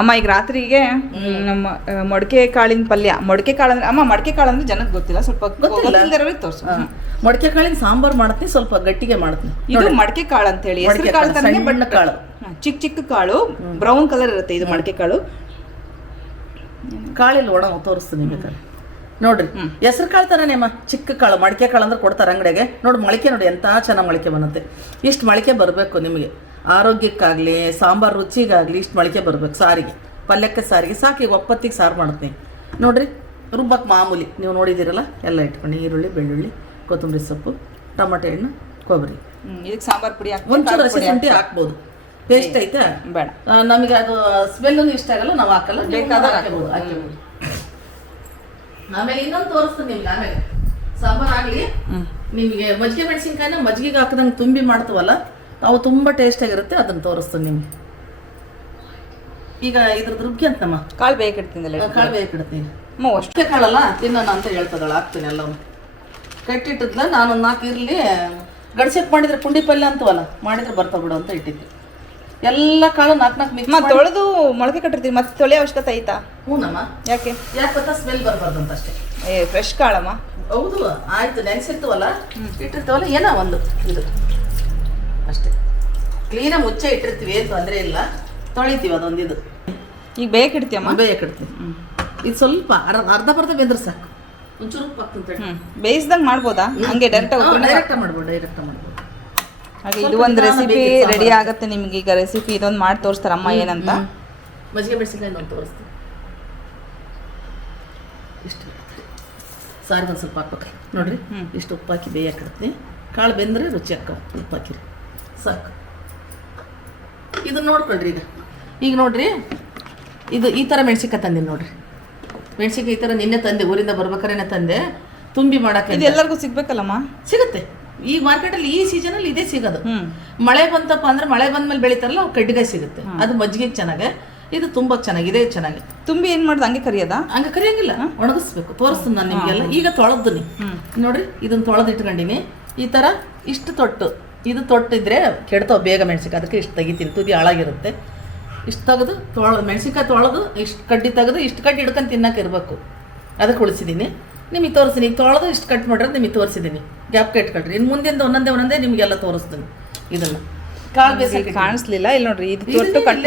ಅಮ್ಮ ಈಗ ರಾತ್ರಿಗೆ ನಮ್ಮ ಮೊಳಕೆ ಕಾಳಿನ ಪಲ್ಯ. ಮೊಳಕೆ ಕಾಳು ಅಂದ್ರೆ ಅಮ್ಮ, ಮೊಳಕೆ ಕಾಳು ಅಂದ್ರೆ ಜನಕ್ಕೆ ಗೊತ್ತಿಲ್ಲ, ಸ್ವಲ್ಪ ಗೊತ್ತಿಲ್ಲದವ್ರಿಗೆ ತೋರಿಸು. ಮೊಳಕೆ ಕಾಳಿನ ಸಾಂಬಾರ್ ಮಾಡ್ತೀನಿ, ಸ್ವಲ್ಪ ಗಟ್ಟಿಗೆ ಮಾಡ್ತೀನಿ. ಇದು ಮಡಕೆ ಕಾಳು ಅಂತ ಹೇಳಿ, ಹೆಸರು ಕಾಳು ತರನೇ, ಬಣ್ಣ ಕಾಳು, ಚಿಕ್ಕ ಚಿಕ್ಕ ಕಾಳು, ಬ್ರೌನ್ ಕಲರ್ ಇರುತ್ತೆ ಇದು ಮಡಕೆ ಕಾಳು. ಕಾಳಿಲ್ಲ ಒಣ ತೋರಿಸ್ತೀನಿ ಬೇಕಾದ್ರೆ ನೋಡ್ರಿ. ಹೆಸರು ಕಾಳು ತರನೇ ಅಮ್ಮ, ಚಿಕ್ಕ ಕಾಳು. ಮಡಿಕೆ ಕಾಳು ಅಂದ್ರೆ ಕೊಡ್ತಾರೆ ಅಂಗಡಿಗೆ. ನೋಡಿ ಮೊಳಕೆ ನೋಡಿ ಎಂತ ಚೆನ್ನಾಗಿ ಮೊಳಕೆ ಬರುತ್ತೆ. ಇಷ್ಟು ಮೊಳಕೆ ಬರಬೇಕು ನಿಮಗೆ, ಆರೋಗ್ಯಕ್ಕಾಗಲಿ ಸಾಂಬಾರು ರುಚಿಗಾಗಲಿ ಇಷ್ಟು ಮೊಳಕೆ ಬರಬೇಕು. ಸಾರಿಗೆ, ಪಲ್ಯಕ್ಕೆ ಸಾರಿಗೆ ಸಾಕು. ಈಗ ಒಪ್ಪತ್ತಿಗೆ ಸಾರು ಮಾಡ್ತೀನಿ ನೋಡ್ರಿ. ರುಬ್ಬಕ್ಕೆ ಮಾಮೂಲಿ ನೀವು ನೋಡಿದ್ದೀರಲ್ಲ, ಎಲ್ಲ ಇಟ್ಕೊಂಡು ಈರುಳ್ಳಿ, ಬೆಳ್ಳುಳ್ಳಿ, ಕೊತ್ತಂಬರಿ ಸೊಪ್ಪು, ಟೊಮೆಟೊ ಹಣ್ಣು, ಕೊಬ್ಬರಿ. ಇದಕ್ಕೆ ಸಾಂಬಾರು ಪುಡಿ ಒಂಚೂರು ಹಸಿ ಶುಂಠಿ ಹಾಕ್ಬೋದು. ಪೇಸ್ಟ್ ಐತೆ ಬೇಡ, ನಮಗೆ ಅದು ಸ್ಮೆಲ್ಲು ಇಷ್ಟ ಆಗಲ್ಲ, ನಾವು ಹಾಕಲ್ಲ, ಬೇಕಾದಾಗ ಹಾಕ್ಬೋದು. ಆಮೇಲೆ ಇನ್ನೊಂದು ತೋರಿಸ್ತೀನಿ ನಿಮ್ಗೆ. ಆಮೇಲೆ ಸಾಂಬಾರು ಆಗಲಿ ನಿಮಗೆ ಮಜ್ಜಿಗೆ ಮೆಣಸಿನ್ಕಾಯಿನ ಮಜ್ಜಿಗೆಗೆ ಹಾಕಿದಂಗೆ ತುಂಬಿ ಮಾಡ್ತೀವಲ್ಲ, ಅವು ತುಂಬ ಟೇಸ್ಟಾಗಿರುತ್ತೆ. ಅದನ್ನು ತೋರಿಸ್ತೀನಿ ನಿಮ್ಗೆ. ಈಗ ಇದ್ರದ್ದು ರುಬ್ಬಿ ಅಂತಮ್ಮ ಕಾಳು ಬೇಕಿಡ್ತೀನಿ, ಕಾಳು ಬೇಕಿಡ್ತೀನಿ. ಅಷ್ಟೇ ಕಾಳಲ್ಲ ತಿನ್ನೋಣ ಅಂತ ಹೇಳ್ತದಳ, ಹಾಕ್ತೀನಿ ಎಲ್ಲವೂ. ಕಟ್ಟಿಟ್ಟಿದ್ಲ ನಾನು 4 ಇರಲಿ ಗಡ್ಸಕ್ಕೆ ಮಾಡಿದ್ರೆ ಪುಂಡಿ ಪಲ್ಯ ಅಂತವಲ್ಲ, ಮಾಡಿದ್ರೆ ಬರ್ತಾವ ಬಿಡು ಅಂತ ಇಟ್ಟಿದ್ದೆ. ಎಲ್ಲ ಕಾಳು 4 ಮಿಕ್ಸ್ ಮಾಡಿ ತೊಳೆದು ಮೊಳಕೆ ಕಟ್ಟಿರ್ತೀವಿ. ಮತ್ತೆ ತೊಳೆಯೋ ಅವಶ್ಯಕತೆ ಐತಾ? ಹ್ಞೂನಮ್ಮ. ಯಾಕೆ ಗೊತ್ತಾ, ಸ್ಮೆಲ್ ಬರಬಾರ್ದು ಅಂತ ಅಷ್ಟೇ. ಫ್ರೆಶ್ ಕಾಳಮ್ಮ. ಹೌದು, ಆಯ್ತು. ನೆನೆಸಿರ್ತೀವಲ್ಲ, ಇಟ್ಟಿರ್ತೀವಲ್ಲ, ಏನೋ ಒಂದು ಇದು ಅಷ್ಟೇ. ಕ್ಲೀನಾಗಿ ಮುಚ್ಚೆ ಇಟ್ಟಿರ್ತೀವಿ, ಏನು ತೊಂದರೆ ಇಲ್ಲ. ತೊಳಿತೀವಿ ಅದೊಂದು ಇದು. ಈಗ ಬೇಕಿಡ್ತೀಯಮ್ಮ? ಬೇಕಿಡ್ತೀವಿ. ಇದು ಸ್ವಲ್ಪ ಅರ್ಧ ಬೆಂದ್ರೆ ಸಾಕು. ಒಂಚೂರು ಉಪ್ಪು ಹಾಕ್ತೀನಿ. ಬೇಯಿಸ್ದಂಗೆ ಮಾಡ್ಬೋದಾ? ಹಂಗೆ ಡೈರೆಕ್ಟ್ ಮಾಡ್ಬೋದು, ಡೈರೆಕ್ಟ್ ಮಾಡ್ಬೋದು. ಹಾಗೆ ಇದು ಒಂದು ರೆಸಿಪಿ ರೆಡಿ ಆಗುತ್ತೆ ನಿಮ್ಗೆ. ಈಗ ರೆಸಿಪಿ ಇದೊಂದು ಮಾಡಿ ತೋರಿಸ್ತಾರೆ ಅಮ್ಮ ಏನಂತ. ಮಜ್ಜಿಗೆ ಮೆಣಸಿನ್ಕಾಯಿ ಒಂದು ತೋರಿಸ್ತೀನಿ. ಇಷ್ಟು ಸಾರಿಗೆ ಒಂದು ಸ್ವಲ್ಪ ಹಾಕ್ಬೇಕು ನೋಡ್ರಿ. ಇಷ್ಟು ಉಪ್ಪು ಹಾಕಿ ಬೇಯಕ್ಕಿಡ್ತೀನಿ. ಕಾಳು ಬೆಂದರೆ ರುಚಿ ಹಾಕ ಉಪ್ಪು ಹಾಕಿರಿ ಸಾಕು. ಇದನ್ನ ನೋಡ್ಕೊಳ್ರಿ. ಈಗ ನೋಡ್ರಿ, ಇದು ಈ ಥರ ಮೆಣಸಿನ್ಕಾಯಿ ತಂದಿನಿ ನೋಡ್ರಿ. ಮೆಣಸಿನ್ಕಾಯಿ ಈ ಥರ ನಿನ್ನೆ ತಂದೆ, ಊರಿಂದ ಬರ್ಬೇಕಾರೇನೆ ತಂದೆ. ತುಂಬಿ ಮಾಡೋಕ್ಕೆ ಇದು ಎಲ್ಲರಿಗೂ ಸಿಗ್ಬೇಕಲ್ಲಮ್ಮ? ಸಿಗುತ್ತೆ. ಈ ಮಾರ್ಕೆಟಲ್ಲಿ ಈ ಸೀಸನಲ್ಲಿ ಇದೇ ಸಿಗೋದು. ಮಳೆ ಬಂತಪ್ಪ ಅಂದ್ರೆ, ಮಳೆ ಬಂದ್ಮೇಲೆ ಬೆಳಿತಾರಲ್ಲ, ಅವು ಕಡ್ಡಿಗಾಯಿ ಸಿಗುತ್ತೆ. ಅದು ಮಜ್ಜಿಗೆಗೆ ಚೆನ್ನಾಗೆ, ಇದು ತುಂಬ ಚೆನ್ನಾಗಿದೆ, ಚೆನ್ನಾಗಿ. ತುಂಬಿ ಏನು ಮಾಡೋದು? ಹಂಗೆ ಕರಿಯೋದಾ? ಹಂಗೆ ಕರಿಯಂಗಿಲ್ಲ, ಒಣಗಿಸ್ಬೇಕು. ತೋರಿಸ್ತೀನಿ ನಾನು ನಿಮಗೆಲ್ಲ. ಈಗ ತೊಳೆದ್ನಿ ನೋಡ್ರಿ. ಇದನ್ನ ತೊಳೆದು ಇಟ್ಕೊಂಡಿನಿ. ಈ ಥರ ಇಷ್ಟು ತೊಟ್ಟು, ಇದು ತೊಟ್ಟಿದ್ರೆ ಕೆಡ್ತಾವ ಬೇಗ ಮೆಣಸಿನ್ಕಾಯಿ, ಅದಕ್ಕೆ ಇಷ್ಟು ತೆಗಿತೀನಿ. ತುದಿ ಹಾಳಾಗಿರುತ್ತೆ. ಇಷ್ಟು ತೆಗೆದು ಮೆಣಸಿನ್ಕಾಯಿ ತೊಳೆದು ಇಷ್ಟು ಕಡ್ಡಿ ತೆಗೆದು ಇಷ್ಟು ಕಡ್ಡಿ ಹಿಡ್ಕೊಂಡು ತಿನ್ನಕ್ಕೆ ಇರಬೇಕು. ಅದಕ್ಕೆ ಉಳಿಸಿದ್ದೀನಿ. ನಿಮಗೆ ತೋರಿಸ್ತೀನಿ. ಈಗ ತೊಳೆದು ಇಷ್ಟು ಕಟ್ ಮಾಡಿರೋದು ನಿಮಗೆ ತೋರಿಸಿದ್ದೀನಿ. ಗ್ಯಾಪ್ ಇಟ್ಕೊಳ್ರಿ. ಇನ್ನು ಮುಂದಿಂದ ಒಂದೊಂದೇ ನಿಮಗೆಲ್ಲ ತೋರಿಸ್ತೀನಿ. ಇದನ್ನು ಕಾಳು ಬೇಯಿಸಕ್ಕೆ ಕಾಣಿಸ್ಲಿಲ್ಲ. ಇಲ್ಲಿ ನೋಡ್ರಿ, ಇದು ತೊಟ್ಟು ಕಟ್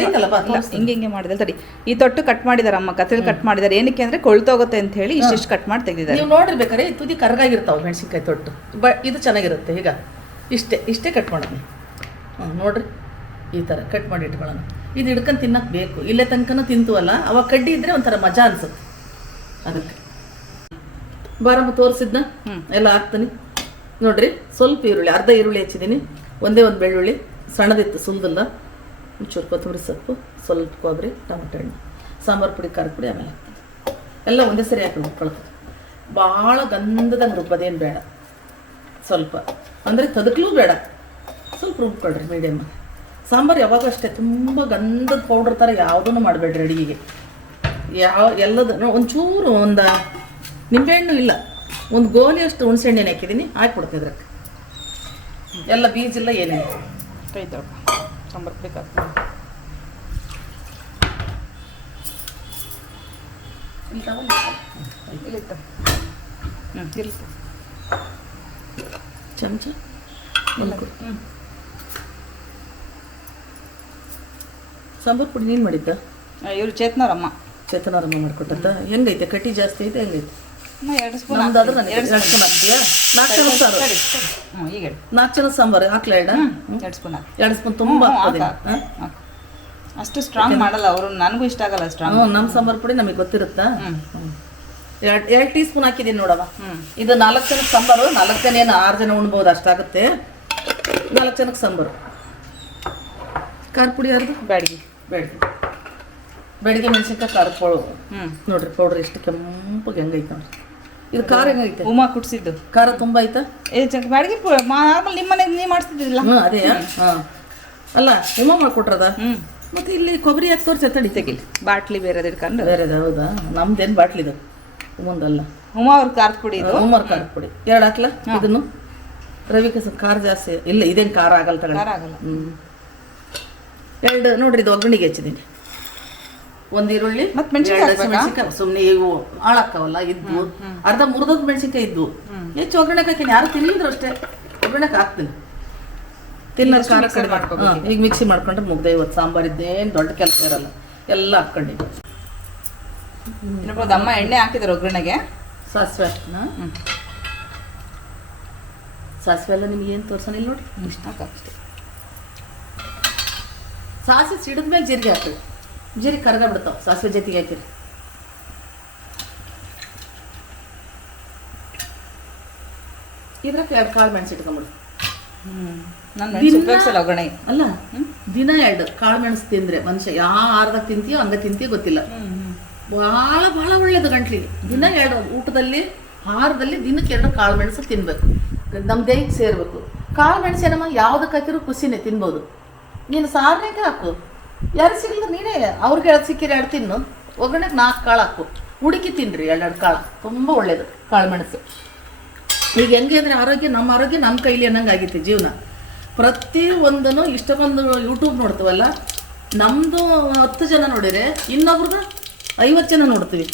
ಹಿಂಗೆ ಮಾಡಿದ್ರೆ ತಡಿ. ಈ ತೊಟ್ಟು ಕಟ್ ಮಾಡಿದಾರೆ ಅಮ್ಮ, ಕತ್ರಿಲಿ ಕಟ್ ಮಾಡಿದಾರೆ. ಏನಕ್ಕೆ ಅಂದ್ರೆ ಕೊಳ್ತೋಗುತ್ತೆ ಅಂತ ಹೇಳಿ ಇಷ್ಟಿಷ್ಟು ಕಟ್ ಮಾಡಿ ತೆಗೆದಿದ್ದಾರೆ. ನೀವು ನೋಡ್ರಿ ಬೇಕಾರೆ ತುದಿ ಕರ್ಗಾಗಿರ್ತಾವೆ ಮೆಣಸಿನ್ಕಾಯಿ ತೊಟ್ಟು. ಇದು ಚೆನ್ನಾಗಿರುತ್ತೆ. ಈಗ ಇಷ್ಟೇ ಕಟ್ ಮಾಡೋದು. ನೋಡ್ರಿ, ಈ ಥರ ಕಟ್ ಮಾಡಿ ಇಟ್ಕೊಳ್ಳೋಣ. ಇದು ಹಿಡ್ಕೊಂಡು ತಿನ್ನಕ್ಕೆ ಬೇಕು. ಇಲ್ಲೇ ತನಕನೂ ತಿಂತುವಲ್ಲ, ಅವಾಗ ಕಡ್ಡಿ ಇದ್ರೆ ಒಂಥರ ಮಜಾ ಅನ್ಸುತ್ತೆ. ಅದಕ್ಕೆ ಬಾರಮ್ಮ ತೋರಿಸಿದ್ನ ಎಲ್ಲ ಹಾಕ್ತೀನಿ ನೋಡ್ರಿ. ಸ್ವಲ್ಪ ಈರುಳ್ಳಿ, ಅರ್ಧ ಈರುಳ್ಳಿ ಹಚ್ಚಿದ್ದೀನಿ. ಒಂದೇ ಒಂದು ಬೆಳ್ಳುಳ್ಳಿ ಸಣ್ಣದಿತ್ತು, ಸುಲ್ದಲ್ಲ. ಒಂಚೂರು ಕೊತ್ತಂಬರಿ ಸೊಪ್ಪು, ಸ್ವಲ್ಪ ಕೊಬ್ಬರಿ, ಟೊಮೆಟೊ ಹಣ್ಣು, ಸಾಂಬಾರು ಪುಡಿ, ಖಾರದ ಪುಡಿ ಆಮೇಲೆ ಹಾಕ್ತೀನಿ. ಎಲ್ಲ ಒಂದೇ ಸರಿ ಹಾಕಿ ರುಬ್ಕೊಳ್ತೀನಿ. ಭಾಳ ಗಂಧದಂಗೆ ರುಬ್ಬೋದೇನು ಬೇಡ. ಸ್ವಲ್ಪ ಅಂದರೆ ತದಕ್ಲೂ ಬೇಡ, ಸ್ವಲ್ಪ ರುಬ್ಕೊಳ್ರಿ ಮೀಡಿಯಮ್. ಸಾಂಬಾರು ಯಾವಾಗ ಅಷ್ಟೇ ತುಂಬ ಗಂಧದ ಪೌಡ್ರ್ ಥರ ಯಾವುದೂ ಮಾಡಬೇಡ್ರಿ ಅಡುಗೆಗೆ. ಎಲ್ಲದನ್ನು ಒಂಚೂರು ಒಂದು ನಿಂಬೆಹಣ್ಣು ಇಲ್ಲ, ಒಂದು ಗೋಲಿ ಅಷ್ಟು ಹುಣಸೆ ಹಣ್ಣೇನು ಹಾಕಿದ್ದೀನಿ, ಹಾಕ್ಬಿಡ್ತಿದ್ರಕ್ಕೆ. ಎಲ್ಲ ಬೀಜ ಇಲ್ಲ, ಏನೇನು ಕೈ ತೊಳ್ಕೊ. ಸಾಂಬಾರು ಬೇಕಾಗ್ತದೆ. ಚಮಚ ಸಾಂಬಾರು ಪುಡಿ ನೀನು ಮಾಡಿದ್ದ? ಇವರು ಚೇತನವರಮ್ಮ ಮಾಡಿಕೊಟ್ಟಂತ. ಹೆಂಗೈತೆ? ಕಟ್ಟಿ ಜಾಸ್ತಿ ಐತೆ? ಹೆಂಗೈತೆ? 2 ಸ್ಪೂನ್. 2 ಸ್ಪೂನ್ ಹಾಕ್ತೀಯಾ? 4 ಜನ ಸಾರು, 4 ಜನ ಸಾಂಬಾರು ಹಾಕ್ಲಾ? 2 ಸ್ಪೂನ್. 2 ಸ್ಪೂನ್ ತುಂಬ ಹಾಕ್ತೀನಿ. ಅಷ್ಟು ಸ್ಟ್ರಾಂಗ್ ಮಾಡಲ್ಲ ಅವರು, ನನಗೂ ಇಷ್ಟ ಆಗಲ್ಲ ಸ್ಟ್ರಾಂಗ್. ನಮ್ಮ ಸಾಂಬಾರು ಪುಡಿ ನಮಗೆ ಗೊತ್ತಿರುತ್ತಾ? 2 ಟೀ ಸ್ಪೂನ್ ಹಾಕಿದ್ದೀನಿ ನೋಡವ. ಇದು 4 ಜನಕ್ಕೆ ಸಾಂಬಾರು. 4 ಜನ ಏನು 6 ಜನ ಉಣ್ಬೋದು, ಅಷ್ಟಾಗುತ್ತೆ. 4 ಜನಕ್ಕೆ ಸಾಂಬಾರು. ಖಾರ ಪುಡಿ ಯಾರ್ದು? ಬೆಳಗ್ಗೆ ಮೆಣಸಿನ್ಕಾಯಿ ಖಾರದ ಪೌಡ್ರು ನೋಡ್ರಿ. ಪೌಡ್ರ್ ಎಷ್ಟು ಕೆಂಪಗೆ ಹೆಂಗೈತೆ ನೋಡ್ರಿ. ಇದು ಖಾರ ಹೆಂಗೈತೆ? ಉಮಾ ಕುಟ್ಸಿದ್ದು ಖಾರ ತುಂಬ ಐತಾ? ಬಾಡಿಗೆ ನಾರ್ಮಲ್ ನಿಮ್ಮ ಮನೆಗೆ ನೀವು ಮಾಡಿಸ್ತಿದ್ದಿಲ್ಲ? ಅದೇ. ಅಲ್ಲ, ಉಮಾ ಮಾಡ್ಕೊಟ್ರದ. ಮತ್ತೆ ಇಲ್ಲಿ ಕೊಬ್ಬರಿ ಹಾಕಿ ತೋರಿಸಿ ತಡಿ ತೆಗಿಲಿ. ಬಾಟ್ಲಿ ಬೇರೆ ಇಟ್ಕೊಂಡು ಬೇರೆದು? ಹೌದಾ? ನಮ್ದೇನು ಬಾಟ್ಲಿದು ಉಮಂದಲ್ಲ. ಉಮಾ ಅವ್ರ ಖಾರದ ಪುಡಿ ಇದು. ಉಮಾರ್ ಖಾರದ ಪುಡಿ 2 ಹಾಕ್ಲಾ? ಇದನ್ನು ರವಿಕೆ ಸ್ವಲ್ಪ ಖಾರ ಜಾಸ್ತಿ ಇಲ್ಲ. ಇದೇನು ಖಾರ ಆಗಲ್ಲ ತಗೊಳ್ಳಿ. 2 ನೋಡ್ರಿ. ಇದು ಒಗ್ಗರಣೆಗೆ ಹಚ್ಚಿದ್ದೀನಿ. ಒಂದು ಈರುಳ್ಳಿ, ಮತ್ತ್ ಮೆಣಸಿನ್ಕಾಯಿ ಎರಡು ಮೆಣಸಿನ್ಕಾಯಿ ಸುಮ್ಮನೆ ಇವು ಹಾಳಾಕ್ಕವಲ್ಲ ಇದ್ವು, ಅರ್ಧ ಮುರಿದದ ಮೆಣಸಿನ್ಕಾಯಿ ಇದ್ವು, ಹೆಚ್ಚು ಒಗ್ಗರಣೆಗೆ ಹಾಕಿನಿ. ಯಾರು ತಿನ್ನಿದ್ರು ಅಷ್ಟೇ, ಒಗ್ಗರಣೆಗೆ ಹಾಕ್ತೀನಿ. ತಿನ್ನೋದು ಖಾರ ಕಡಿಮೆ. ಈಗ ಮಿಕ್ಸಿ ಮಾಡ್ಕೊಂಡ್ರೆ ಮುಗ್ದೆ. ಇವತ್ತು ಸಾಂಬಾರು ಇದ್ದೇನು ದೊಡ್ಡ ಕೆಲಸ ಇರಲ್ಲ, ಎಲ್ಲ ಹಾಕ್ಕೊಂಡಿದ್ದು. ಇನ್ನೊಬ್ಬ ಅಮ್ಮ ಎಣ್ಣೆ ಹಾಕಿದಾರೆ ಒಗ್ಗರಣೆಗೆ. ಸಾಸಿವೆ ಸಾಸಿವೆ ಎಲ್ಲ ನಿಮ್ಗೆ ಏನು ತೋರ್ಸೋಣ ಇಲ್ಲಿ ನೋಡಿ. ಇಷ್ಟ ಹಾಕಷ್ಟೆ. ಸಾಸಿವೆ ಸಿಡಿದ್ಮೇಲೆ ಜೀರಿಗೆ ಹಾಕಿರಿ. ಜೀರಿಗೆ ಕರ್ಗ ಬಿಡ್ತಾವೆ, ಸಾಸಿವೆ ಜೊತೆಗೆ ಹಾಕಿರಿ. ಇದ್ರಾಗ 2 ಕಾಳು ಮೆಣಸು ಇಟ್ಕೊಂಬಿಡು. ನಾನು ಒಗ್ಗರಣೆ ಅಲ್ಲ, ದಿನ 2 ಕಾಳು ಮೆಣಸು ತಿಂದ್ರೆ ಮನುಷ್ಯ ಯಾವ ಆಹಾರದಾಗ ತಿಂತೀಯೋ ಹಂಗ ತಿಂತೀಯೋ ಗೊತ್ತಿಲ್ಲ. ಭಾಳ ಭಾಳ ಒಳ್ಳೇದು ಗಂಟ್ಲಿಗೆ. ದಿನ 2 ಊಟದಲ್ಲಿ ಆಹಾರದಲ್ಲಿ ದಿನಕ್ಕೆ 2 ಕಾಳು ಮೆಣಸು ತಿನ್ಬೇಕು. ನಮ್ಮ ದೇಹಕ್ಕೆ ಸೇರ್ಬೇಕು. ಕಾಳು ಮೆಣಸು ನಮ್ಮ ಯಾವ್ದಕ್ಕೆ ಹಾಕಿರೋ ಖುಷಿನೇ ತಿನ್ಬೋದು. ನೀನು ಸಾರನೆಗೆ ಹಾಕು, ಯಾರು ಸಿಗಲಿಲ್ಲ ನೀನೇ ಅವ್ರಿಗೆ 2 ಸಿಕ್ಕಿರಿ 2 ತಿನ್ನು. ಒಗ್ಗರಣೆಗೆ 4 ಕಾಳು ಹಾಕು, ಹುಡುಕಿ ತಿನ್ನಿರಿ 2 ಕಾಳು. ತುಂಬ ಒಳ್ಳೇದು ಕಾಳು ಮೆಣಸು. ಈಗ ಹೆಂಗೆ ಅಂದರೆ ಆರೋಗ್ಯ, ನಮ್ಮ ಆರೋಗ್ಯ ನಮ್ಮ ಕೈಲಿ ಅನ್ನಂಗೆ ಆಗೈತಿ ಜೀವನ. ಪ್ರತಿಯೊಂದನ್ನು ಇಷ್ಟೊಂದು ಯೂಟ್ಯೂಬ್ ನೋಡ್ತೀವಲ್ಲ, ನಮ್ಮದು 10 ಜನ ನೋಡಿದರೆ ಇನ್ನೊಬ್ರದ್ದು 50 ಜನ ನೋಡ್ತೀವಿ.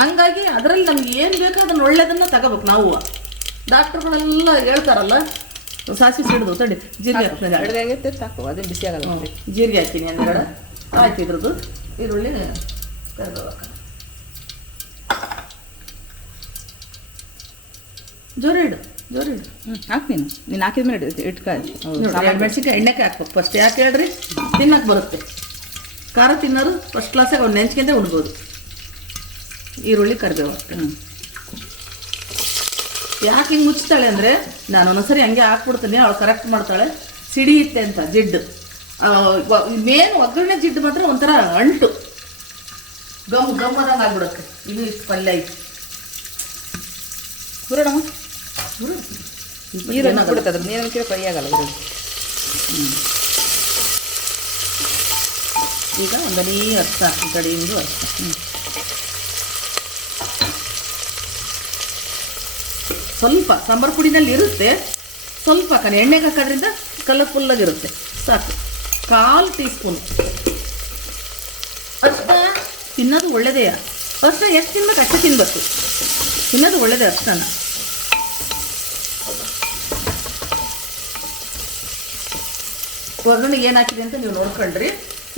ಹಂಗಾಗಿ ಅದರಲ್ಲಿ ನಮ್ಗೆ ಏನು ಬೇಕೋ ಅದನ್ನು ಒಳ್ಳೇದನ್ನು ತಗೋಬೇಕು ನಾವು. ಡಾಕ್ಟ್ರುಗಳೆಲ್ಲ ಹೇಳ್ತಾರಲ್ಲ, ಸಾಸಿವೆ ಸಿಡಿದು ತಡಿ ಜೀರಿಗೆ ಹಾಕ್ತೀನಿ. ಸಾಕು, ಅದೇ ಬಿಸಿ ಆಗಲ್ಲ. ಜೀರಿಗೆ ಹಾಕ್ತೀನಿ 2 ಆಯ್ತು. ಇದ್ರದ್ದು ಈರುಳ್ಳಿ ಕರಿಬೇವು ಜೋರ ಇಡು. ಹಾಕಿ ನೀನು ಹಾಕಿದ್ಮೇಲೆ ಮೆಣಸಿನ್ಕಾಯಿ ಎಣ್ಣೆಗೆ ಹಾಕ್ಬೇಕು ಫಸ್ಟ್. ಯಾಕೆ ಹೇಳ್ರಿ, ತಿನ್ನಕ್ಕೆ ಬರುತ್ತೆ. ಖಾರ ತಿನ್ನೋರು ಫಸ್ಟ್ ಕ್ಲಾಸಾಗಿ ಅವ್ನು ನೆಂಚ್ಕೊಂಡೆ ಉಣ್ಬೋದು. ಈರುಳ್ಳಿ ಕರಿಬೇವು ಹಾಕ್ತೀನಿ. ಯಾಕೆ ಹಿಂಗೆ ಮುಚ್ತಾಳೆ ಅಂದರೆ, ನಾನು ಒಂದೊಂದ್ಸರಿ ಹಂಗೆ ಹಾಕ್ಬಿಡ್ತೀನಿ, ಅವಳು ಕರೆಕ್ಟ್ ಮಾಡ್ತಾಳೆ. ಸಿಡಿಯುತ್ತೆ ಅಂತ ಜಿಡ್ಡು. ಮೇನ್ ಒಗ್ಗರಣೆ ಜಿಡ್ಡು ಮಾತ್ರ ಒಂಥರ ಅಂಟು ಗಮ್ಮದಂಗೆ ಆಗ್ಬಿಡುತ್ತೆ. ಇದು ಇಷ್ಟು ಪಲ್ಯ ಐತಿ. ಹುರಡಮ್ಮ, ನೀರು ಬಿಡುತ್ತೆ, ನೀರು ಫ್ರೈ ಆಗಲ್ಲ. ಈಗ ಒಂದು ನೀರು ಅರ್ಥ ಈ ಕಡೆಯಿಂದ ಅರ್ಥ. ಸ್ವಲ್ಪ ಸಾಂಬಾರು ಪುಡಿನಲ್ಲಿ ಇರುತ್ತೆ, ಸ್ವಲ್ಪ ಎಣ್ಣೆಗೆ ಹಾಕೋದ್ರಿಂದ ಕಲರ್ಫುಲ್ಲಾಗಿರುತ್ತೆ. ಸಾಕು. 1/4 ಟೀ ಸ್ಪೂನ್ ಅರ್ಶಿನ. ತಿನ್ನೋದು ಒಳ್ಳೆಯದೇ. ಅರ್ಶಿನ ಎಷ್ಟು ತಿನ್ಬೇಕು ಅಷ್ಟೇ ತಿನ್ಬೇಕು. ತಿನ್ನೋದು ಒಳ್ಳೆಯದೇ ಅರ್ಶಿನ. ಒಗ್ಗರಣೆಗೆ ಏನು ಹಾಕಿದೆ ಅಂತ ನೀವು ನೋಡ್ಕೊಂಡ್ರಿ.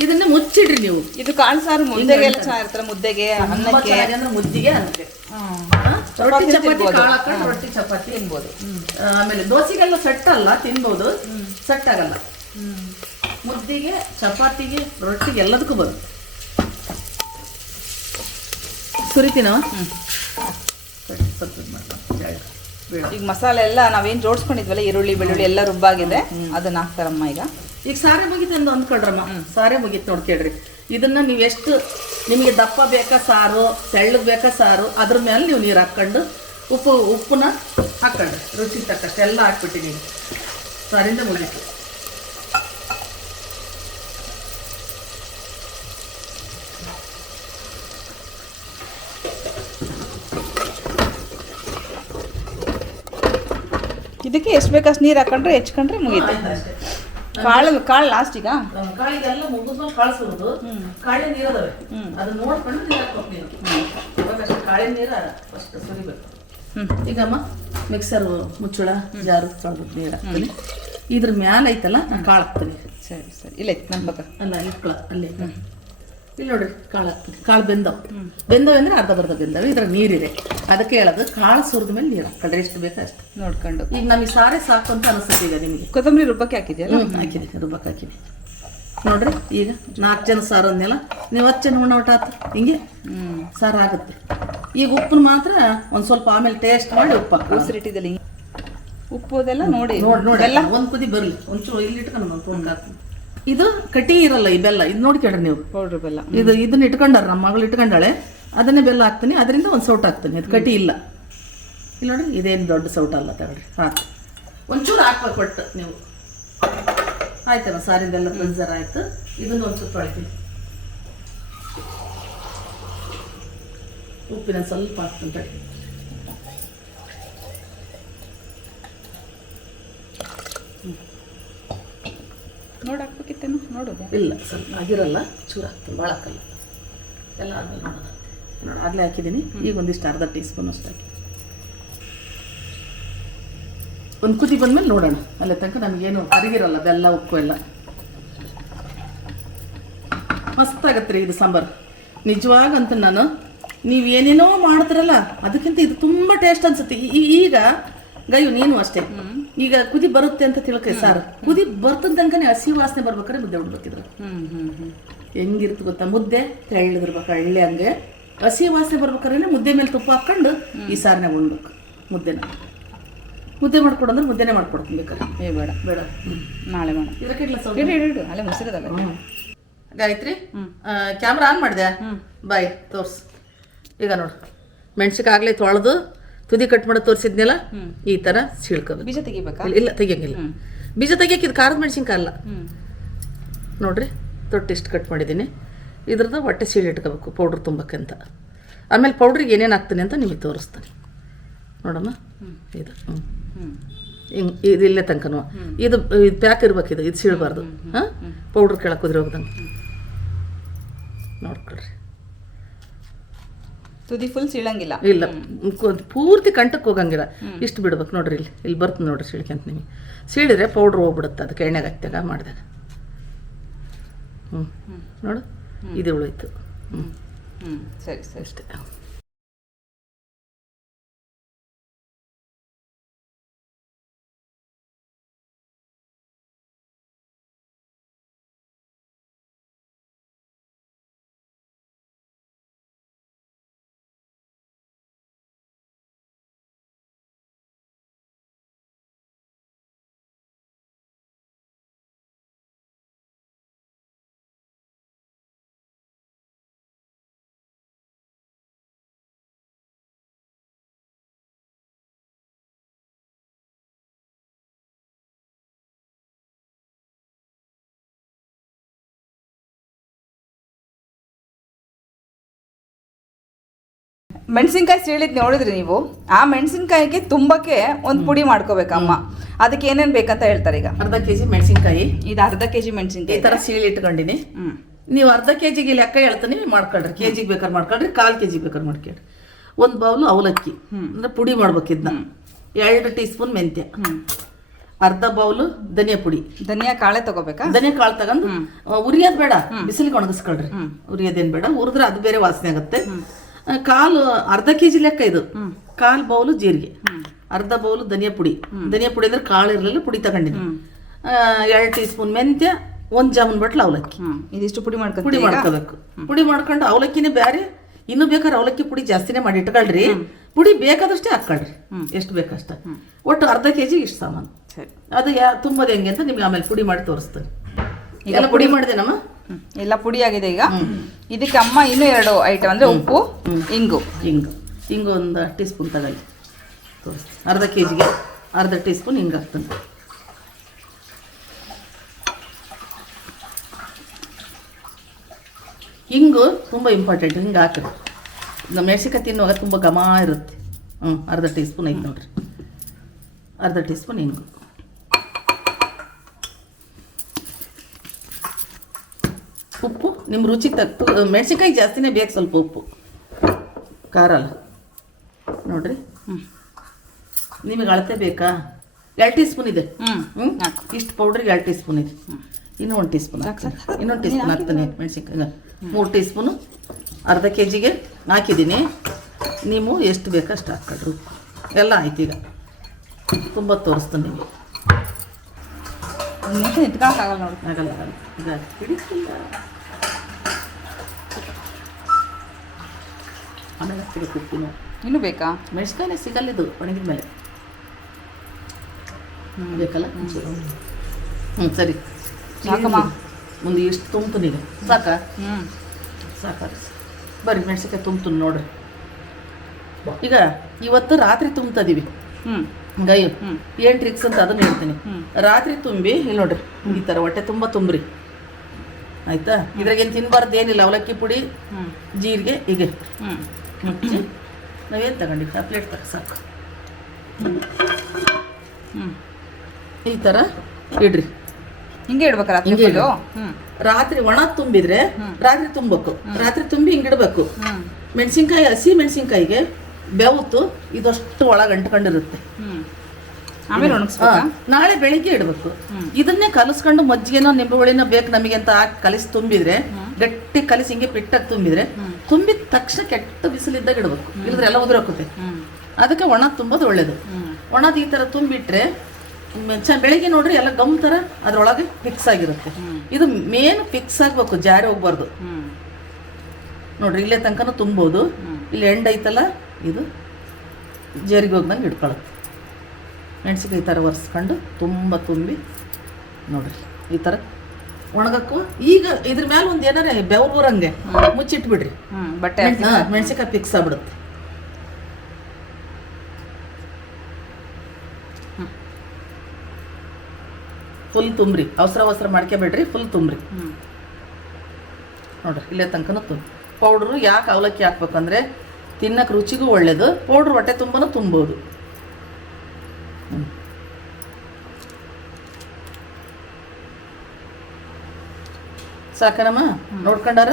ಇದನ್ನ ಮುಚ್ಚಿಡ್ರಿ ನೀವು. ಇದು ಕಾಳು ಸಾರು ಮುದ್ದೆಗೆ ಎಲ್ಲ ಚೆನ್ನಾಗಿರ್ತಾರೆ. ಮುದ್ದೆಗೆ, ಅನ್ನಕ್ಕೆ, ಅಂದ್ರೆ ಮುದ್ದಿಗೆ, ಅನ್ನಕ್ಕೆ, ರೊಟ್ಟಿ ಚಪಾತಿ ಕಾಳು ಹಾಕೊಂಡು ರೊಟ್ಟಿ ಚಪಾತಿ ತಿನ್ಬೋದು. ಆಮೇಲೆ ದೋಸೆಗೆಲ್ಲ ಸೆಟ್ ಅಲ್ಲ, ತಿನ್ಬೋದು, ಸೆಟ್ ಆಗಲ್ಲ. ಮುದ್ದಿಗೆ, ಚಪಾತಿಗೆ, ರೊಟ್ಟಿಗೆ ಎಲ್ಲದಕ್ಕೂ ಬರುತ್ತೆ. ಸುರಿತೀನವ ಈಗ ಮಸಾಲೆ ಎಲ್ಲ ನಾವೇನು ಜೋಡಿಸ್ಕೊಂಡಿದ್ವಲ್ಲ, ಈರುಳ್ಳಿ ಬೆಳ್ಳುಳ್ಳಿ ಎಲ್ಲ ರುಬ್ಬಾಗಿದೆ, ಅದನ್ನ ಹಾಕ್ತಾರಮ್ಮ. ಈಗ ಸಾರೆ ಮುಗಿತು ಅಂತ ಅಂದ್ಕೊಳ್ರಮ್ಮ. ಸಾರೆ ಮುಗೀತು ನೋಡ್ಕೇಳ್ರಿ. ಇದನ್ನ ನೀವು ಎಷ್ಟು ನಿಮಗೆ ದಪ್ಪ ಬೇಕಾ ಸಾರು, ತೆಳ್ಳಗೆ ಬೇಕಾ ಸಾರು, ಅದ್ರ ಮೇಲೆ ನೀವು ನೀರು ಹಾಕ್ಕೊಂಡು ಉಪ್ಪನ್ನ ಹಾಕ್ಕೊಂಡ್ರಿ ರುಚಿ ತಕ್ಕಷ್ಟು ಎಲ್ಲ ಹಾಕ್ಬಿಟ್ಟಿದ್ದೀನಿ. ಸಾರಿಂದ ಮುಗೀತು. ಇದಕ್ಕೆ ಎಷ್ಟು ಬೇಕಷ್ಟು ನೀರು ಹಾಕೊಂಡ್ರೆ ಹೆಚ್ಕೊಂಡ್ರೆ ಮುಗೀತು. ಕಾಳು ಲಾಸ್ಟ್. ಈಗ ಕಾಳಿಗೆಲ್ಲ ಮುಗಿದ್ಮೇಲೆ ಕಳಿಸೋದು. ಕಾಳಿನ ನೀರು ಅದಾವೆ, ಅದನ್ನ ನೋಡ್ಕೊಂಡು ನೀರು ಹಾಕ್ಬೇಕು. ನೀರು ಇವಾಗ ಅಷ್ಟೇ ಕಾಳಿನ ನೀರು ಫಸ್ಟ್ ಸುರಿಬೇಕು. ಈಗಮ್ಮ ಮಿಕ್ಸರ್ ಮುಚ್ಚಳ ಜಾರು ತೊಳೆದು ನೀರು ಹಾಕ್ತೀನಿ. ಇದ್ರ ಮ್ಯಾಲ ಐತಲ್ಲ ನಾನು ಕಾಳು ಹಾಕ್ತೀನಿ. ಸರಿ ಸರಿ, ಇಲ್ಲ ನಮ್ಮ ಪಕ್ಕ ಅಲ್ಲ ಇಟ್ಕೊಳ ಅಲ್ಲಿ. ಇಲ್ಲಿ ನೋಡ್ರಿ ಕಾಳು ಹಾಕ್ತೀನಿ. ಕಾಳು ಬೆಂದವೆ ಅಂದರೆ ಅರ್ಧ ಬೆಂದವೆ. ಇದ್ರಾಗ ನೀರಿದೆ, ಅದಕ್ಕೆ ಹೇಳೋದು ಕಾಳು ಸುರಿದ ಮೇಲೆ ನೀರು ಹಾಕೊಂಡ್ರೆ ಎಷ್ಟು ಬೇಕು ಅಷ್ಟು ನೋಡ್ಕೊಂಡು. ಈಗ ನಮಗೆ ಸಾರೇ ಸಾಕು ಅಂತ ಅನಿಸುತ್ತೆ. ಈಗ ನಿಮಗೆ ಕೊತ್ತಂಬರಿ ರುಬ್ಬಕ್ಕೆ ಹಾಕಿದ್ಯಲ್ಲ? ಹಾಕಿದೆ, ರುಬ್ಬಕ್ಕೆ ಹಾಕಿದೆ ನೋಡ್ರಿ. ಈಗ 4 ಜನ ಸಾರು ಅಂದೆಲ್ಲ, ನೀವು 10 ಜನ ಉಣ್ಣೋಟ ಆತು. ಹಿಂಗೆ ಸಾರು ಆಗುತ್ತೆ. ಈಗ ಉಪ್ಪನ್ನ ಮಾತ್ರ ಒಂದು ಸ್ವಲ್ಪ ಆಮೇಲೆ ಟೇಸ್ಟ್ ಮಾಡಿ ಉಪ್ಪು ಉಸಿರಿಟ್ಟಿದ್ದಲ್ಲಿ ಉಪ್ಪು ಅದೆಲ್ಲ ನೋಡಿ ಎಲ್ಲ ಒಂದು ಕುದಿ ಬರಲಿ. ಒಂಚೂರು ಇಲ್ಲಿ ಇಟ್ಕೊಂಡು ಒಂದು ಫೋನ್ ಹಾಕ್ತೀನಿ. ಇದು ಕಟಿ ಇರಲ್ಲ ಈ ಬೆಲ್ಲ. ಇದು ನೋಡ್ಕೊಂಡ್ರಿ ನೀವು, ಪೌಡ್ರ್ ಬೆಲ್ಲ. ಇದನ್ನ ಇಟ್ಕೊಂಡಾರ ನಮ್ಮ ಮಗಳು ಇಟ್ಕೊಂಡಾಳೆ. ಅದನ್ನೇ ಬೆಲ್ಲ ಹಾಕ್ತೀನಿ, ಅದರಿಂದ ಒಂದು ಸೌಟ್ ಹಾಕ್ತೀನಿ. ಅದು ಕಟಿ ಇಲ್ಲ. ಇಲ್ಲಿ ನೋಡ್ರಿ, ಇದೇನು ದೊಡ್ಡ ಸೌಟ್ ಅಲ್ಲ ತಗೊಳ್ರಿ. ಹಾಕಿ ಒಂಚೂರು ಹಾಕ್ಬೇಕು ಒಟ್ಟು ನೀವು. ಆಯ್ತಲ್ಲ, ಸಾರಿಂದೆಲ್ಲ ಪ್ರೆಸರ್ ಆಯ್ತು. ಇದನ್ನು ಒಂಚೂರು ತೊಳಿತೀನಿ. ಉಪ್ಪಿನ ಸ್ವಲ್ಪ ಹಾಕ್ತೀನಿ ತಡಿ. ನೋಡಿ ಹಾಕ್ಬೇಕಿತ್ತೇನು ನೋಡೋದು. ಇಲ್ಲ, ಸ್ವಲ್ಪ ಆಗಿರಲ್ಲ, ಚೂರು ಹಾಕ್ತೀನಿ, ಭಾಳ ಹಾಕಲ್ಲ. ಎಲ್ಲ ಆದಮೇಲೆ ನೋಡೋಣ. ನೋಡಿ ಆಗಲೇ ಹಾಕಿದ್ದೀನಿ. ಈಗ ಒಂದಿಷ್ಟು ಅರ್ಧ ಟೀ ಸ್ಪೂನ್ ಅಷ್ಟು ಹಾಕಿ ಒಂದು ಕುದಿ ಬಂದಮೇಲೆ ನೋಡೋಣ. ಅಲ್ಲೇ ತನಕ ನಮಗೇನು ಕರಿಗಿರಲ್ಲ, ಬೆಲ್ಲ ಉಪ್ಪು ಎಲ್ಲ ಮಸ್ತಾಗತ್ತೆ ರೀ ಇದು ಸಾಂಬಾರು. ನಿಜವಾಗಂತ ನಾನು ನೀವು ಏನೇನೋ ಮಾಡ್ತಿರಲ್ಲ ಅದಕ್ಕಿಂತ ಇದು ತುಂಬ ಟೇಸ್ಟ್ ಅನ್ಸುತ್ತೆ. ಈಗ ಗಯ್ಯು ನೀನು ಅಷ್ಟೇ, ಈಗ ಕುದಿ ಬರುತ್ತೆ ಅಂತ ತಿಳ್ಕೊ ಸಾರು. ಕುದಿ ಬರ್ತದ ತನಕನೇ ಹಸಿ ವಾಸನೆ ಬರ್ಬೇಕಾದ್ರೆ ಮುದ್ದೆ ಉಣ್ಬೇಕಿದ್ರು ಹೆಂಗಿರುತ್ತೆ ಗೊತ್ತಾ? ಮುದ್ದೆ ತೆಳ್ಳದಿರ್ಬೇಕು, ಹಳ್ಳಿ ಹಂಗೆ ಹಸಿ ವಾಸನೆ ಬರ್ಬೇಕಾದ್ರೆ ಮುದ್ದೆ ಮೇಲೆ ತುಪ್ಪ ಹಾಕೊಂಡು ಈ ಸಾರನ್ನ ಉಣ್ಬೇಕು. ಮುದ್ದೆ ಮಾಡ್ಕೊಡು ಅಂದ್ರೆ ಮುದ್ದೆನೇ ಮಾಡ್ಕೊಡ್ತೀನಿ ಬೇಕಾದ್ರೆ. ಬೇಡ ಬೇಡ, ನಾಳೆ ಮಾಡ. ಇದಕ್ಕೆ ಅಲ್ಲೇ ಮುಸಿರೋದಲ್ಲ. ಗಾಯತ್ರಿ, ಕ್ಯಾಮ್ರಾ ಆನ್ ಮಾಡಿದೆ? ಬಾಯ್ ತೋರ್ಸು. ಈಗ ನೋಡು, ಮೆಣ್ಸಿಗೆ ಆಗಲೇ ತೊಳೆದು ತುದಿ ಕಟ್ ಮಾಡೋದು ತೋರಿಸಿದ್ನಲ್ಲ, ಈ ಥರ ಸೀಳ್ಕೋದು. ಬೀಜ ತೆಗಿಬೇಕಾ? ಇಲ್ಲ ತೆಗಿಯಂಗಿಲ್ಲ. ಬೀಜ ತೆಗಿಯಕ್ಕೆ ಇದು ಖಾರದ ಮೆಣಸಿನ್ಕಾಯಿ ಅಲ್ಲ. ನೋಡ್ರಿ, ತೊಟ್ಟಿಷ್ಟು ಕಟ್ ಮಾಡಿದ್ದೀನಿ. ಇದ್ರದ್ದು ಹೊಟ್ಟೆ ಸೀಳು ಇಟ್ಕೋಬೇಕು ಪೌಡ್ರ್ ತುಂಬಕ್ಕಂತ. ಆಮೇಲೆ ಪೌಡ್ರಿಗೆ ಏನೇನು ಹಾಕ್ತೀನಿ ಅಂತ ನಿಮಗೆ ತೋರಿಸ್ತೀನಿ ನೋಡಮ್ಮ. ಇದು ಹಿಂಗೆ ಇದು ಇಲ್ಲೇ ತನಕನೂ ಇದು ಪ್ಯಾಕ್ ಇರ್ಬೇಕಿದು, ಇದು ಸೀಳಬಾರ್ದು. ಹಾಂ, ಪೌಡ್ರ್ ಕೆಳಗೆ ಕುದಿರಿ ಹೋಗ್ದಂಗೆ ನೋಡ್ಕೊಳ್ರಿ. ತುದಿ ಫುಲ್ ಸೀಳಂಗಿಲ್ಲ? ಇಲ್ಲ, ಪೂರ್ತಿ ಕಂಟಕ್ಕೆ ಹೋಗಂಗಿಲ್ಲ. ಇಷ್ಟು ಬಿಡ್ಬೇಕು ನೋಡ್ರಿ. ಇಲ್ಲಿ ಬರ್ತದೆ ನೋಡ್ರಿ ಸೀಳ್ಕಂತ. ನಿಮಗೆ ಸೀಳಿದ್ರೆ ಪೌಡ್ರ್ ಹೋಗ್ಬಿಡುತ್ತೆ ಅದಕ್ಕೆ ಎಣ್ಣೆಗೆ ಹಾಕ್ತಾಗ ಮಾಡಿದಾಗ. ನೋಡು, ಇದು ಉಳಿತು. ಸರಿ ಸರಿ ಅಷ್ಟೇ. ಮೆಣಸಿನ್ಕಾಯಿ ಸೀಳಿದ್ ನೋಡಿದ್ರಿ ನೀವು. ಆ ಮೆಣಸಿನ್ಕಾಯಿಗೆ ತುಂಬಕ್ಕೆ ಒಂದು ಪುಡಿ ಮಾಡ್ಕೋಬೇಕಮ್ಮ. ಅದಕ್ಕೆ ಏನೇನು ಬೇಕಂತ ಹೇಳ್ತಾರೆ. ಈಗ ಅರ್ಧ ಕೆಜಿ ಮೆಣಸಿನ್ಕಾಯಿ, ಇದು ಅರ್ಧ ಕೆಜಿ ಮೆಣಸಿನ್ಕಾಯಿ ಈ ಥರ ಸೀಳಿ ಇಟ್ಕೊಂಡಿನಿ. ನೀವು ಅರ್ಧ ಕೆಜಿಗೆ ಲೆಕ್ಕ ಹೇಳ್ತಾನೆ ಮಾಡ್ಕೊಳ್ರಿ. ಕೆಜಿಗೆ ಬೇಕಾದ್ರೆ ಮಾಡ್ಕೊಳ್ರಿ, 1/4 ಕೆಜಿ ಬೇಕಾದ್ರೆ ಮಾಡ್ಕೊಳ್ರಿ. 1 ಬೌಲು ಅವಲಕ್ಕಿ ಅಂದ್ರೆ ಪುಡಿ ಮಾಡ್ಬೇಕು. ಇದನ್ನ 2 ಟೀ ಸ್ಪೂನ್ ಮೆಂತ್ಯ, ಅರ್ಧ ಬೌಲು ಧನಿಯಾ ಪುಡಿ. ಧನಿಯಾ ಕಾಳೆ ತಗೋಬೇಕಾ? ಧನಿಯಾ ಕಾಳು ತಗೊಂಡು ಉರಿಯೋದು ಬೇಡ, ಬಿಸಿಲಿಗೆ ಒಣಗಿಸ್ಕೊಳ್ರಿ. ಉರಿಯೋದೇನು ಬೇಡ, ಉರಿದ್ರೆ ಅದು ಬೇರೆ ವಾಸನೆ ಆಗುತ್ತೆ. ಅರ್ಧ ಕೆಜಿ ಲೆಕ್ಕ ಇದು. 1/4 ಬೌಲು ಜೀರಿಗೆ, ಅರ್ಧ ಬೌಲು ಧನಿಯಾ ಪುಡಿ. ಧನಿಯಾ ಪುಡಿ ಅಂದ್ರೆ ಕಾಳು ಇರಲಿಲ್ಲ, ಪುಡಿ ತಗೊಂಡಿನಿ. 2 ಟೀ ಸ್ಪೂನ್ ಮೆಂತ್ಯ, 1 ಜಾಮೂನ್ ಬಟ್ಲು ಅವಲಕ್ಕಿ. ಇದಿಷ್ಟು ಪುಡಿ ಮಾಡ್ಕೋಬೇಕು. ಪುಡಿ ಮಾಡ್ಕೊಂಡು ಅವಲಕ್ಕಿನೇ ಬೇರೆ, ಇನ್ನು ಬೇಕಾದ್ರೆ ಅವಲಕ್ಕಿ ಪುಡಿ ಜಾಸ್ತಿನೇ ಮಾಡಿ ಇಟ್ಕೊಳ್ರಿ. ಪುಡಿ ಬೇಕಾದಷ್ಟೇ ಹಾಕೊಳ್ರಿ, ಎಷ್ಟು ಬೇಕಷ್ಟ. ಒಟ್ಟು ಅರ್ಧ ಕೆಜಿ ಇಷ್ಟು ಸಾಮಾನು. ಅದು ತುಂಬದ ಹೆಂಗೆ ಅಂತ ನಿಮ್ಗೆ ಆಮೇಲೆ ಪುಡಿ ಮಾಡಿ ತೋರಿಸ್ತೇನೆ. ಎಲ್ಲ ಪುಡಿ ಮಾಡಿದೆ ನಮ್ಮ ಎಲ್ಲ ಪುಡಿ ಆಗಿದೆ. ಈಗ ಇದಕ್ಕೆ ಅಮ್ಮ ಇನ್ನೂ 2 ಐಟಮ್ ಅಂದ್ರೆ ಉಪ್ಪು, ಇಂಗು. ಹಿಂಗು 1 ಟೀ ಸ್ಪೂನ್ ತಗೊಳ್ಳಿ ತೋರಿಸ್ತೀನಿ. ಅರ್ಧ ಕೆಜಿಗೆ ಅರ್ಧ ಟೀ ಸ್ಪೂನ್ ಹಿಂಗೆ ಹಾಕ್ತಾನೆ. ಹಿಂಗು ತುಂಬ ಇಂಪಾರ್ಟೆಂಟ್. ಹಿಂಗೆ ಹಾಕಿರಿ, ನಮ್ಮ ಮೆಣಸಿನ್ಕಾಯಿ ತಿನ್ನುವಾಗ ತುಂಬ ಘಮ ಇರುತ್ತೆ. ಅರ್ಧ ಟೀ ಸ್ಪೂನ್ ಐತೆ ನೋಡ್ರಿ. ಅರ್ಧ ಟೀ ಸ್ಪೂನ್ ಹಿಂಗು. ಉಪ್ಪು ನಿಮ್ಮ ರುಚಿಗೆ ತಕ್ಕ. ಮೆಣಸಿನ್ಕಾಯಿ ಜಾಸ್ತಿನೇ ಬೇಕು, ಸ್ವಲ್ಪ ಉಪ್ಪು, ಖಾರ ಅಲ್ಲ ನೋಡ್ರಿ. ನಿಮಗೆ ಅಳತೆ ಬೇಕಾ? 2 ಟೀ ಸ್ಪೂನ್ ಇದೆ. ಇಷ್ಟು ಪೌಡ್ರಿಗೆ 2 ಟೀ ಸ್ಪೂನ್ ಇದೆ. ಇನ್ನೂ 1 ಟೀ ಸ್ಪೂನ್ ಇನ್ನೊಂದು ಟೀ ಸ್ಪೂನ್ ಹಾಕ್ತಾನೆ ಮೆಣಸಿನ್ಕಾಯಿ. 3 ಟೀ ಸ್ಪೂನು ಅರ್ಧ ಕೆಜಿಗೆ ಹಾಕಿದ್ದೀನಿ. ನೀವು ಎಷ್ಟು ಬೇಕೋ ಅಷ್ಟು ಹಾಕ್ಕೊಳ್ರಿ. ಎಲ್ಲ ಆಯ್ತು. ಈಗ ತುಂಬ ತೋರಿಸ್ತಾನೆ ನಿಮಗೆ. ಆಗಲ್ಲ ನೋಡಿ. ಆಗಲ್ಲ ಈಗ ಹಿಡಿತಿಲ್ಲ. ಆಮೇಲೆ ಸಿಗುತ್ತೀನಿ. ಇನ್ನೂ ಬೇಕಾ? ಮೆಣಸಿನ್ಕಾಯಿ ಸಿಗಲ್ಲ, ಇದು ಒಣಗಿದ ಮೇಲೆ ಬೇಕಲ್ಲ. ಸರಿ ಸಾಕಮ್ಮ. ಮುಂದೆ ಎಷ್ಟು ತುಂಬ್ತು ಈಗ ಸಾಕಾ? ಸಾಕ ಬರ್ರಿ. ಮೆಣಸಿನ್ಕಾಯಿ ತುಂಬ್ತು ನೋಡ್ರಿ. ಈಗ ಇವತ್ತು ರಾತ್ರಿ ತುಂಬ್ತದೀವಿ. ಗೈಯು ಏನು ಟ್ರಿಕ್ಸ್ ಅಂತ ಅದನ್ನ ಹೇಳ್ತೀನಿ. ರಾತ್ರಿ ತುಂಬಿ ಇಲ್ಲಿ ನೋಡ್ರಿ, ಈ ಥರ ಹೊಟ್ಟೆ ತುಂಬ ತುಂಬ್ರಿ, ಆಯ್ತಾ? ಇದ್ರಾಗೇನು ತಿನ್ಬಾರ್ದು ಏನಿಲ್ಲ. ಅವಲಕ್ಕಿ ಪುಡಿ, ಜೀರಿಗೆ, ಹೀಗೆ ಮುಚ್ಚಿ ನಾವೇನು ತಗೊಂಡಿವಿ ಆ ಪ್ಲೇಟ್ ತಗ ಸಾಕು. ಈ ಥರ ಇಡ್ರಿ. ಹಿಂಗೆ ಇಡ್ಬೇಕಾ ರಾತ್ರಿ ಹಿಂಗೆ ಫುಲ್ಲು? ರಾತ್ರಿ ಒಣ ತುಂಬಿದ್ರೆ ರಾತ್ರಿ ತುಂಬಬೇಕು, ರಾತ್ರಿ ತುಂಬಿ ಹಿಂಗಿಡ್ಬೇಕು. ಮೆಣಸಿನ್ಕಾಯಿ, ಹಸಿ ಮೆಣಸಿನ್ಕಾಯಿಗೆ ಬೆವತ್ತು ಇದಷ್ಟು ಒಳಗೆ ಅಂಟ್ಕೊಂಡಿರುತ್ತೆ. ಆಮೇಲೆ ಒಣಗಿಸ್ಬೇಕಾ? ನಾಳೆ ಬೆಳಿಗ್ಗೆ ಇಡಬೇಕು. ಇದನ್ನೇ ಕಲಸ್ಕೊಂಡು ಮಜ್ಜಿಗೆನೋ ನಿಂಬೆ ಹುಳಿನೋ ಬೇಕು ನಮಗೆ ಅಂತ ಹಾಕಿ ಕಲಿಸಿ ತುಂಬಿದ್ರೆ, ಗಟ್ಟಿ ಕಲಿಸಿ ಹಿಂಗೆ ಪಿಟ್ಟಾಗಿ ತುಂಬಿದ್ರೆ, ತುಂಬಿದ ತಕ್ಷಣ ಕೆಟ್ಟ ಬಿಸಿಲಿದ್ದಾಗ ಇಡಬೇಕು, ಇಲ್ಲದ್ರೆ ಎಲ್ಲ ಉದುರೋಗುತ್ತೆ. ಅದಕ್ಕೆ ಒಣ ತುಂಬೋದು ಒಳ್ಳೇದು. ಒಣದು ಈ ಥರ ತುಂಬಿಟ್ರೆ ಬೆಳಿಗ್ಗೆ ನೋಡ್ರಿ ಎಲ್ಲ ಗಮ್ ಥರ ಅದ್ರೊಳಗೆ ಫಿಕ್ಸ್ ಆಗಿರುತ್ತೆ. ಇದು ಮೇನ್ ಫಿಕ್ಸ್ ಆಗಬೇಕು, ಜಾರಿ ಹೋಗ್ಬಾರ್ದು. ನೋಡ್ರಿ ಇಲ್ಲೇ ತನಕನೂ ತುಂಬೋದು. ಇಲ್ಲಿ ಎಂಡ್ ಐತಲ್ಲ, ಇದು ಜರಿಗೆ ಹೋಗ್ದಂಗೆ ಇಟ್ಕೊಳ್ಳುತ್ತೆ. ಮೆಣಸಿನ್ಕಾಯಿ ಈ ಥರ ಒರೆಸ್ಕೊಂಡು ತುಂಬ ತುಂಬಿ ನೋಡ್ರಿ ಈ ಥರ ಒಣಗಕ್ಕೂ. ಈಗ ಇದ್ರ ಮೇಲೆ ಒಂದು ಏನಾರ ಬೆವರು ಬರಂಗೆ ಮುಚ್ಚಿಟ್ಬಿಡ್ರಿ, ಬಟ್ಟೆ ಮೆಣಸಿನ್ಕಾಯಿ ಫಿಕ್ಸ್ ಆಗ್ಬಿಡುತ್ತೆ. ಫುಲ್ ತುಂಬ್ರಿ, ಅವಸರ ಮಾಡ್ಕೊಬೇಡ್ರಿ, ಫುಲ್ ತುಂಬ್ರಿ. ನೋಡ್ರಿ ಇಲ್ಲೇ ತನಕನೂ ತುಂಬ. ಪೌಡ್ರು ಯಾಕೆ ಅವಲಕ್ಕಿ ಹಾಕ್ಬೇಕಂದ್ರೆ ತಿನ್ನಕ್ಕೆ ರುಚಿಗೂ ಒಳ್ಳೇದು, ಪೌಡ್ರು ಹೊಟ್ಟೆ ತುಂಬನೂ ತುಂಬೋದು. ಸಾಕನಮ್ಮ ನೋಡ್ಕೊಂಡಾರ?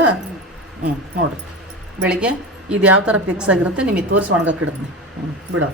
ನೋಡ್ರಿ ಬೆಳಿಗ್ಗೆ ಇದು ಯಾವ ಥರ ಫಿಕ್ಸ್ ಆಗಿರುತ್ತೆ ನಿಮಗೆ ತೋರಿಸಿ ಒಣಗಕ್ಕೆ ಇಡ್ತೀನಿ. ಬಿಡೋ